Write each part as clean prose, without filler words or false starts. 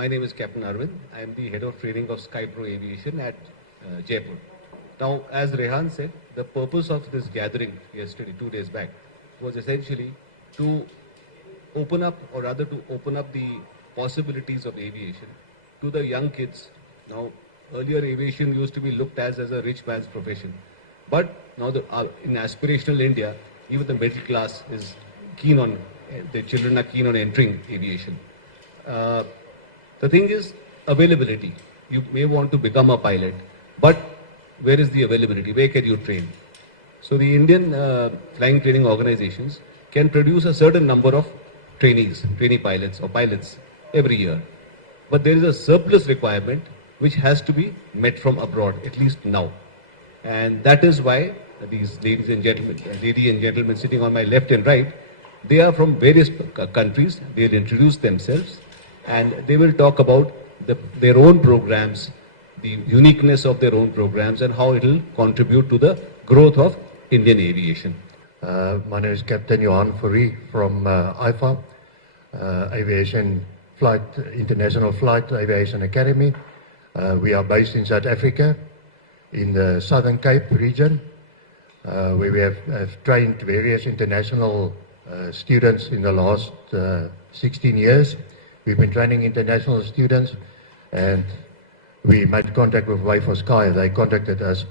my name is Captain Arvind. I am the head of training of SkyPro Aviation at Jaipur. Now, as Rehan said, the purpose of this gathering yesterday, 2 days back, was essentially to open up, or rather to open up the possibilities of aviation to the young kids. Now, earlier aviation used to be looked as a rich man's profession. But now in aspirational India, even the middle class is keen on, the children are keen on entering aviation. The thing is availability. You may want to become a pilot, but where is the availability? Where can you train? So the Indian flying training organizations can produce a certain number of trainee pilots or pilots every year. But there is a surplus requirement which has to be met from abroad, at least now. And that is why these ladies and gentlemen sitting on my left and right, they are from various countries. They'll introduce themselves and they will talk about their own programs, the uniqueness of their own programs, and how it will contribute to the growth of Indian aviation. My name is Captain Johan Fourie from IFA, International Flight Aviation Academy. We are based in South Africa, in the Southern Cape region, where we have trained various international students in the last 16 years. We've been training international students, and we made contact with Way for Sky. They contacted us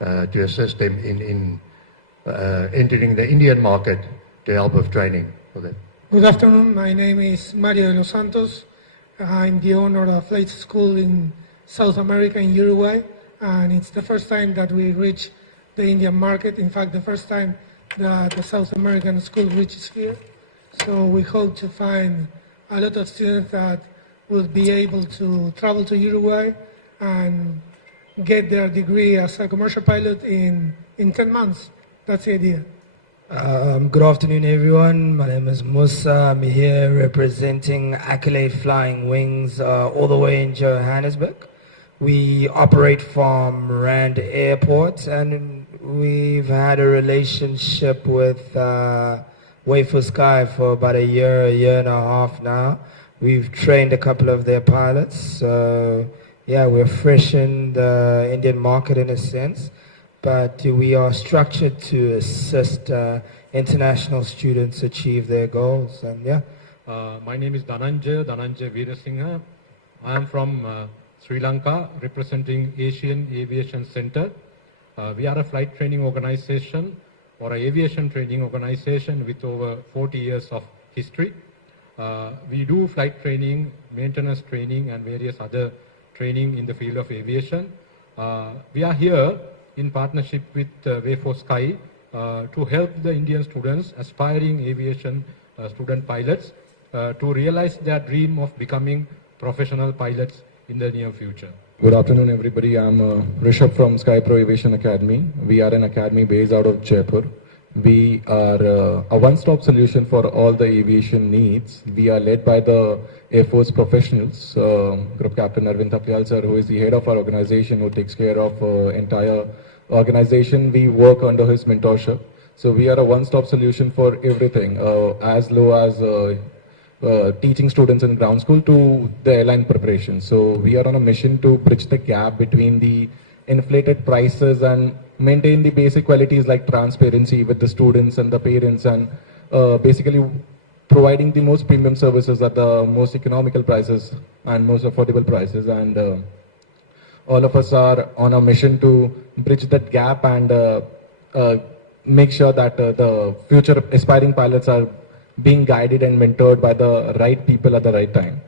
to assist them in entering the Indian market to help with training for them. Good afternoon, my name is Mario de los Santos. I'm the owner of a flight school in South America, in Uruguay, and it's the first time that we reach the Indian market. In fact, the first time that the South American school reaches here. So we hope to find a lot of students that will be able to travel to Uruguay and get their degree as a commercial pilot in 10 months. That's the idea. Good afternoon, everyone. My name is Musa. I'm here representing Accolade Flying Wings all the way in Johannesburg. We operate from Rand Airport, and we've had a relationship with Way for Sky for about a year and a half now. We've trained a couple of their pilots, so yeah, we're fresh in the Indian market in a sense, but we are structured to assist international students achieve their goals. And yeah. My name is Dhananjay Veerasinghe. I am from Sri Lanka, representing Asian Aviation Center. We are a flight training organization, or an aviation training organization with over 40 years of history. We do flight training, maintenance training, and various other training in the field of aviation. We are here in partnership with Way for Sky to help the Indian students, aspiring aviation student pilots, to realize their dream of becoming professional pilots in the near future. Good afternoon, everybody. I'm Rishabh from SkyPro Aviation Academy. We are an academy based out of Jaipur. We are a one-stop solution for all the aviation needs. We are led by the Air Force professionals, Group Captain Arvind Thaplyal sir, who is the head of our organization, who takes care of entire organization. We work under his mentorship. So we are a one-stop solution for everything, as low as teaching students in ground school to the airline preparation. So we are on a mission to bridge the gap between the inflated prices and maintain the basic qualities like transparency with the students and the parents, and basically providing the most premium services at the most economical prices and most affordable prices. And all of us are on a mission to bridge that gap and make sure that the future aspiring pilots are being guided and mentored by the right people at the right time.